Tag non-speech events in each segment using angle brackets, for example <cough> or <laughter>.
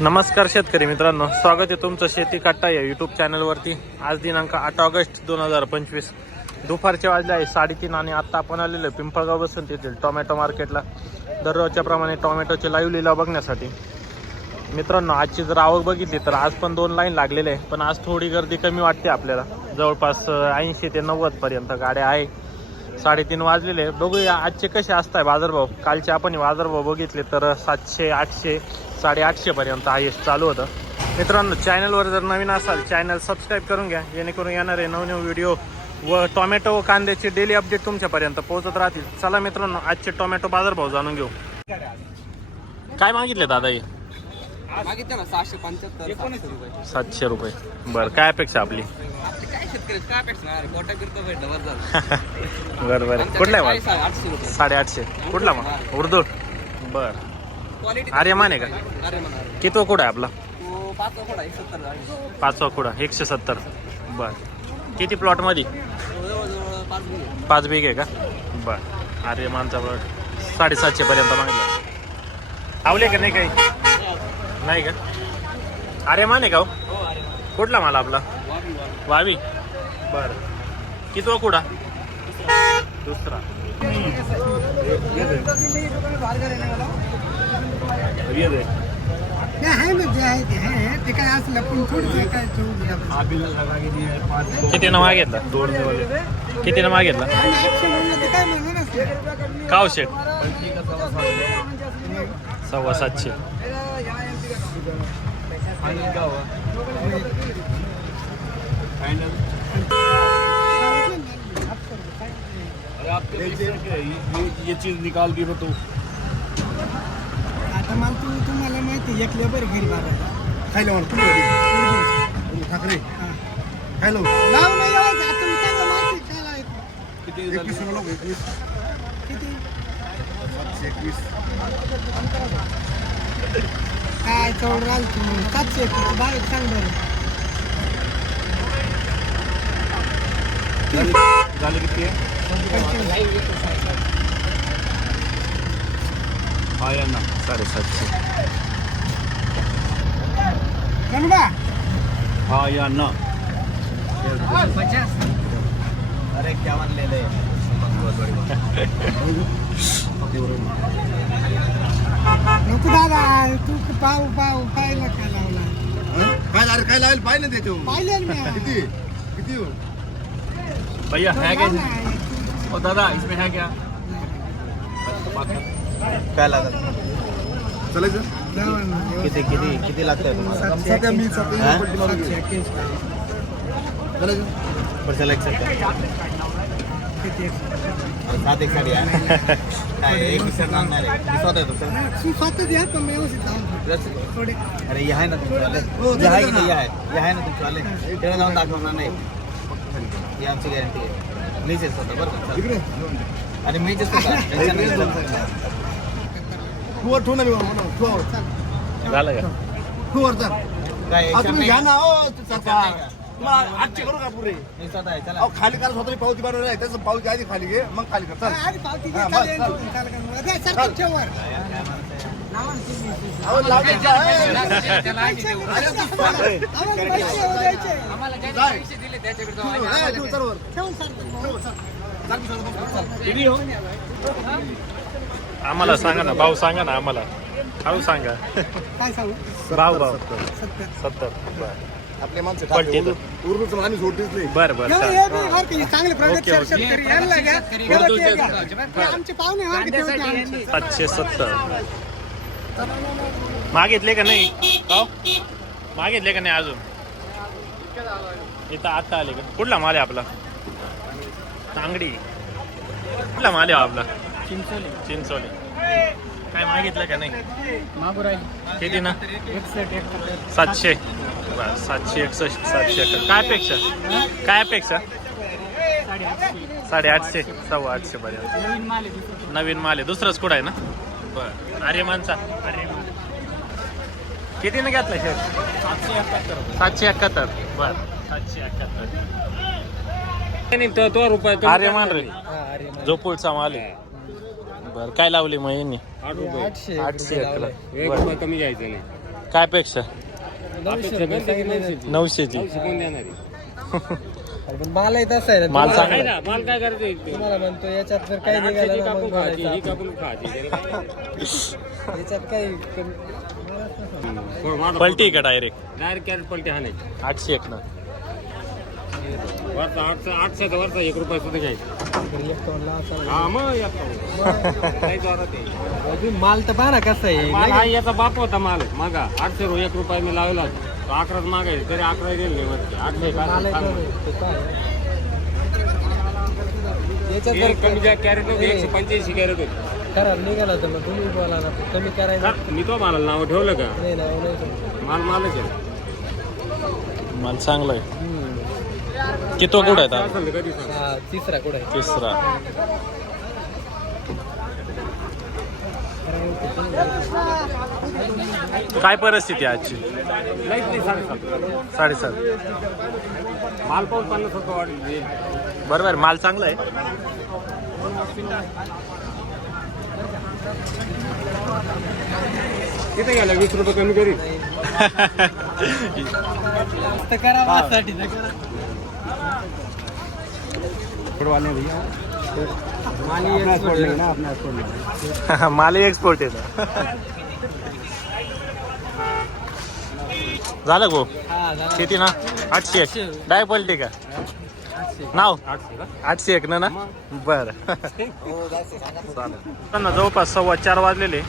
नमस्कार शेतकरी मित्रांनो स्वागत आहे तुमचं शेती कट्टा या यूट्यूब चॅनलवरती आज दिनांक आठ ऑगस्ट दोन हजार पंचवीस. दुपारचे वाजले आहे साडेतीन आणि आत्ता आपण आलेलो पिंपळगाव बसून तेथील टोमॅटो मार्केटला. दररोजच्या प्रमाणे टोमॅटोचे लाईव्ह लिलाव बघण्यासाठी. मित्रांनो आजची जर आवक बघितली तर आज पण दोन लाईन लागलेले आहे पण आज थोडी गर्दी कमी वाटते आपल्याला. जवळपास ऐंशी ते नव्वदपर्यंत गाड्या आहे. साडेतीन वाजलेले आहे. बघूया आजचे कसे असताय बाजारभाव. कालचे आपण बाजारभाव बघितले तर सातशे आठशे साडेआठशेपर्यंत हायेस्ट चालू होतं. मित्रांनो चॅनलवर जर नवीन असाल चॅनल सबस्क्राईब करून घ्या. जेणेकरून येणारे नवनवीन व्हिडिओ व टोमॅटो व कांद्याची डेली अपडेट तुमच्यापर्यंत पोहोचत राहतील. चला मित्रांनो आजचे टोमॅटो बाजारभाव जाणून घेऊ. काय मागितले दादा हे? मागितलं ना सहाशे पंच्याहत्तर सातशे रुपये. सातशे रुपये. बरं काय अपेक्षा आपली? आपले काय शेतकरी काय अपेक्षा नाही गोटा गिरतो भेट डबल झालं. <laughs> बरं बरं. कुठला आहे माल? आठशे रुपये. साडेआठशे. कुठला मग उर्दू? बरं. क्वालिटी आर्यमान आहे का कितवा कुठं आहे आपला तो पाच सत्तर झाली पाचवा कुडा एकशे सत्तर बर किती प्लॉटमध्ये जवळजवळ पाच मिनिट पाच बिघे का बर अरे मानचा प्लॉट साडेसातशे पर्यंत मागला आवले का नाही काही नाही का अरे मान आहे का हो? कुठला माल आपला वावी बर कितवा कुडा दुसरा काय असलं पण थोडं काय ठेवू दिला किती ना मागितला किती ना मागितला आणि आठशे म्हणलं ते काय म्हणलं नसतं काव शेट सव्वा सातशे ये चीज निकाल दी तो। आता मला तू तुम्हाला माहिती आहे, एक लेबर घरी बाबा खायला म्हणा तुम्ही ready? ठाकरे हॅलो लाव नाही लावायचं आता मी काय माहिती काय? लावायचं. एकवीस एकवीस. किती? सातशे एकवीस. काय चौड राहिल तू सातशे एक बारीक सांग बरं. झाले किती आहे? या ना साडेसातशे गणबा हा या ना अरे क्या म्हणलेलं नको दादा तू पाहू पाहू पाहिलं काय लावला हं? काय अरे काय लावेल पाहिजे ना त्याच्यावर पाहिले ना मी. किती किती हो? भैया है लाव क्या ना. ओ दादा इसमें है क्या काय लागत चालायचं लाव ना. किती किती किती लागतंय तुम्हाला? सातशे सध्या मी एक्क्याऐंशी. सध्या हा? पट्टी मारून सातशे घेऊ. एक्क्याऐंशी. चालायचं बरं चला एक सेकंड किती एक? सात एक साडी आहे काय एक विसर नांगणार आहे. दिसत आहे तुमचं तू स्वतः द्या पण मी व्यवस्थित लावून थोडे. अरे हे आहे ना तुमच्यावाले हो, जे आहे की चालेल नाही ना. हे आहे. हे आहे ना तुमच्यावाले त्याला जाऊन दाखवणार नाही. ही आमची गॅरंटी आहे. मीच आहे स्वतः बरं का? इकडे. आणि मीच आहे स्वतः. <laughs> टेन्शन नाही घ्यायचं. तू वर ठेवू ना मी वर, वर, ठेवू वर. झालं का? ठेवू वर जा. काय हा, याच्यात तुम्ही नाही? घ्या ना हो? तुम्हाला आठशे करू का पुरे? अहो खाली करा स्वतः पावती बनवली आहे. त्याचं पावती आधी खाली घे मग खाली कर. चल. आधी पावती दे, हा, चालेल, आम्हाला सांगा ना भाऊ सांगा ना आम्हाला. भाऊ सांगा. काय सांगू? भाऊ भाऊ. सत्तर. सत्तर. बर. आपले माणसं उर्दूचं आम्ही नाही. बर बर हे- चालेल. हे बी बरं का, हे चांगले प्रगत ओके, ओके. शेतकरी यांना घ्या, गेलं ते घ्या. हे आमचे पाहुणे मागे ठेवते आमचे. सातशे सत्तर. मागितले का नाही? भाऊ मागितले का नाही अजून? इथं आता आले का? कुठला माल आहे आपला? तांगडी. कुठला माल आहे आपला? चिंचोली. चिंचोली. काय मागितलं का नाही? किती ना? सातशे. बरं, सातशे एकसष्ट सातशे एकसष्ट काय अपेक्षा? काय अपेक्षा? साडेआठशे सव्वा आठशे पर्यंत. नवीन माल आहे दुसरंच कुठं आहे ना? बरं. आर्यमानचा किती न घेतला शेअर? सातशे एकाहत्तर. सातशे एकाहत्तर. बर. सातशे एकाहत्तर. तो रुपये आर्यमान रे. जो पुढचा माल आहे. बर. काय लावली मग यांनी? आठशे. आठशे अकरा एक बरं. रुपये कमी घ्यायचं नाही. काय अपेक्षा? नऊशेची. पण मला येत आहे माल तुम्हाला- चांगला आहे. माल काय करायचं तुम्हाला म्हणतो याच्यात जर काही निघालं ना मग बोलायचं. ही कापून खायची. याच्यात काही पलटी का डायरेक्ट डायरेक्ट कॅरेट पलटी हाणायची आठशे एक ना. वरचा आठशे वरचा एक रुपये सुद्धा घ्यायचा. हा मग येतो आहे. माल तर पहा ना कसा माल हा आहे याचा बाप होता माल. मागा आठशे रु एक रुपये मी लावला. तो अकराच मागायचे तरी अकरा गेले वरती आठशे आहे कमी ज्या कॅरेट होते एकशे पंच्याऐंशी कॅरेट होते. खराब निघाला तर मग तुम्ही बोला ना कमी करायचं. खा- मी तो माला नाव ठेवलं का? नाही. माल मालच आहे. माल चांगला आहे. हम्म. किती कुठं आहेत आता? हा तिसरा कुठं आहे? तिसरा. काय परिस्थिती आहे आजची? नाहीच नाही साडेसात. साडेसात. माल पाऊस पन्नास रुपये वाढले. बरोबर माल चांगला आहे. किती गेला? वीस रुपये कमी करी <laughs> तर करा. माझ्यासाठी माली एक्सपोर्ट येतो झालं गो? हा, झाला. किती ना? आठशे एक. डाय पलटी का? नाव? आठशे एक ना ना? बर. चालेल. जवळपास सव्वा चार वाजलेले.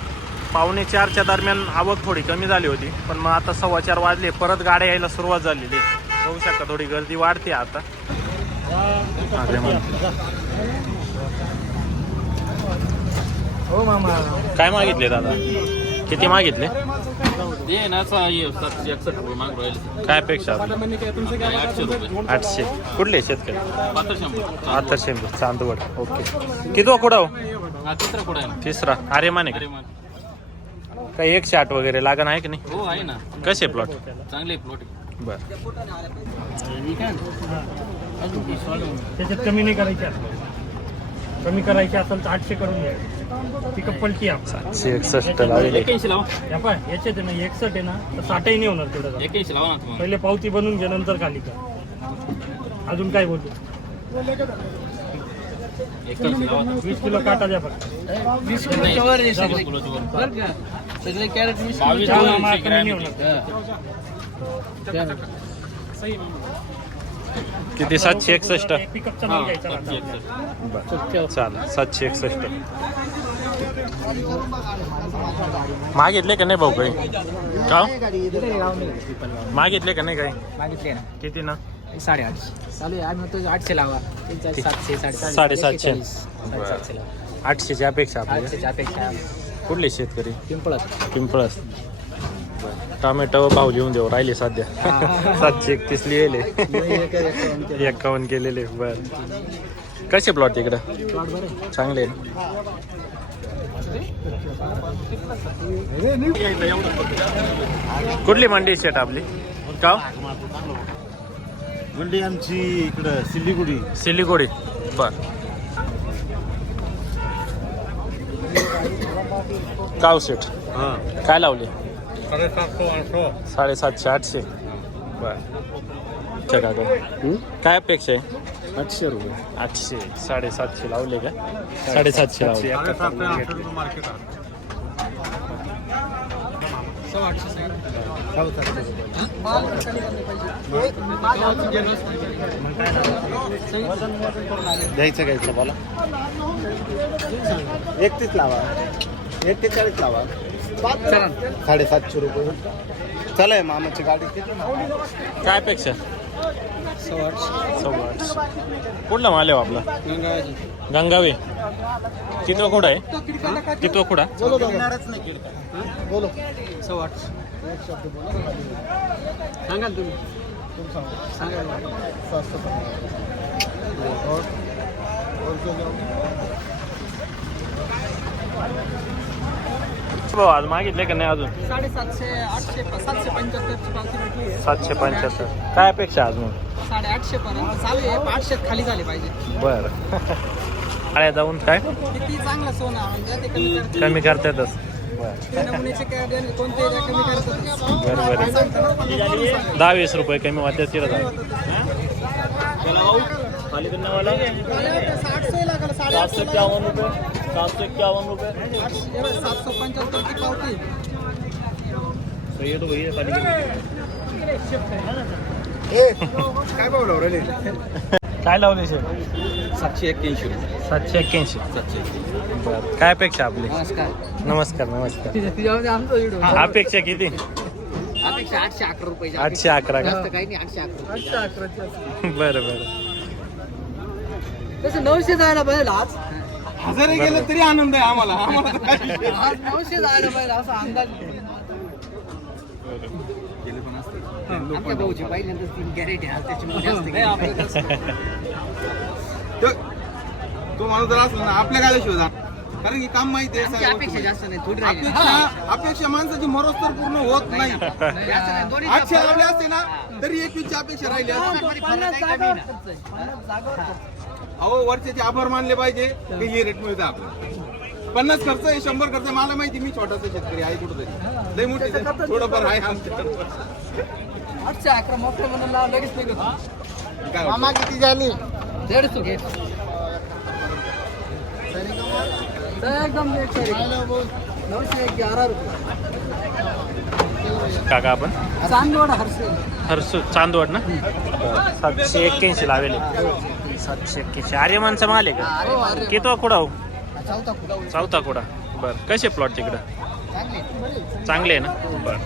पावणे चारच्या दरम्यान आवक थोडी कमी झाली होती पण मग आता सव्वा चार वाजले. परत गाड्या यायला सुरुवात झालेली आहे. बघू शकता थोडी गर्दी वाढते आता. हो मामा. काय मागितले दादा? किती मागितले? काय अपेक्षा आपली? आठशे कुठले शेतकरी? पात्र शंभर. चांदवड. ओके. किती कुठं हो? हा तिसरा कुठं आहे? तिसरा. अरे माने काही एकशे आठ वगैरे लागण आहे की नाही? हो आहे ना. कसे प्लॉट चांगले प्लॉट बर. त्याच्यात कमी नाही करायची आता कमी करायची असेल तर आठशे करून घ्या. पिकअप पलटी आप सातशे एकसष्ट लावले. एक्याऐंशी लावा. पाय याच्यात आहे ना एकसठ आहे ना तर साठही नाही होणार तेवढं. एक्याऐंशी लावा ना तुम्हाला. पहिले पावती बनवून घे नंतर खाली कर. अजून काय बोलतो वीस किलो काटा द्या फक्त. वीस किलोच्या वर आहे सगळे. किलोचं वर. बरं का? सगळे कॅरेट वीस किलो किती? सातशे एकसष्ट. बर. चालेल सातशे एकसष्ट. मागितले का नाही भाऊ काही? का? मागितले का नाही काही? मागितले ना. किती ना? साडेआठशे. आठशे लावा. साडेसातशे. आठशेच्या अपेक्षा कुठले शेतकरी? पिंपळत पिंपळस टोमॅटो भाव लिहून देऊ राहिले सध्या. <laughs> सातशे एकतीस लिहिले. <laughs> एक्कावन्न केलेले बर. कसे प्लॉट तिकडं चांगले? कुठली मंडी शेट आपली? का मंडी आमची इकडं सिल्लीगुडी. सिलिगुडी बर. काव सेट हा. काय लावले? साडेसातशे आठशे. साडेसातशे आठशे बर. चला का काय अपेक्षा आहे? आठशे रुपये. आठशे. साडेसातशे लावले का? साडेसातशे लावले. मार्केट द्यायचं घ्यायचं बोला एकतीस लावा. एक्केचाळीस लावा. साडेसातशे रुपये. चालेल मामाची गाडी किती काय सव्वा आठशे. कुठला माल आहे हो आपला? गंगावे. कितवा कुठं आहे? कितवा कुठा? बोलो. सांगाल तुम्ही? भाऊ आज मागितले का नाही अजून? साडेसातशे आठशे सातशे पंच्याहत्तरची पावती भेटली आहे. सातशे पंच्याहत्तर. काय अपेक्षा आज मग? साडेआठशे पर्यंत चालू आहे आठशे खाली झाले पाहिजे. बर. आळ्या जाऊन काय? किती चांगलं सोनं म्हणजे ते कमी करते कमी करतातच. नमुन्याचे काय देणे, कोणते काय कमी करतात बरोबर दहा वीस रुपये कमी वाटते तिला जाऊ साठ सौ लागल सात सौ इक्यावन रुपये। सात सौ पंच्याहत्तर की पावती काय भाव लावून राहिले काय लावले सर सातशे एक्क्याऐंशी सातशे एक्क्याऐंशी. सातशे. बरं काय अपेक्षा आपली? नमस्कार. नमस्कर अपेक्षा किती? अपेक्षा आठशे अकरा रुपये. आठशे अकरा काही नाही आठशे अकरा आठशे अकराचे बरं बरं. तसं नऊशे जायला पाहिजे आज. हजार गेलं तरी आनंद आहे आम्हाला. आम्हाला तर काही विषय नाही. आज नऊशे जायला पाहिजे असा अंदाज आमच्या भाऊची पहिल्यांदा तीन गॅरेंटी आज त्याच्यामुळे जास्त तो तो माणूस जर असला ना आपल्या गाड्या शोधा कारण की काम माहिती आहे आमची सगळ्या अपेक्षा गोष्टी. जास्त नाही थोडी राहिली. अपेक्षा अपेक्षा माणसाची मरोस्तर पूर्ण होत नाही जास्त नाही, दोन्ही लावले असते ना तरी एकवीसची अपेक्षा राहिली असती. पन्नास जागावर खर्च आहे. पन्नास जागावर खर्च आहे. अहो वरच्याचे आभार मानले पाहिजे की हे रेट मिळतं आपल्याला पन्नास खर्च आहे शंभर खर्च आहे. मला माहिती मी छोटासा शेतकरी आहे कुठं लय मोठी थोडंफार आहे आमच्या आठशे अकरा मोठ्या म्हणून लगेच निघत काय वाटतं? किती झाली? दीड सौ घे एकदम. नऊशे ग्यारा रुपये. काका आपण? चांदवड हर्षे. हरसू चांदवड ना? सातशे एक्क्याऐंशी लावेले. सातशे एक्क्याऐंशी. आर्यमानचा माल आहे का? कितवा कुडा हो? चौथा खुला चौथा कुडा. बरं कसे प्लॉट तिकडं? चांगले चांगले आहे ना? बरं.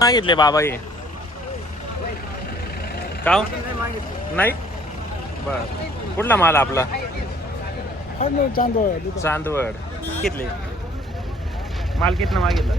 मागितले बाबा हे. का हो? नाही? बर. कुठला माल आपला? चांदवड. चांदवड कितले? माल कितना मागितला?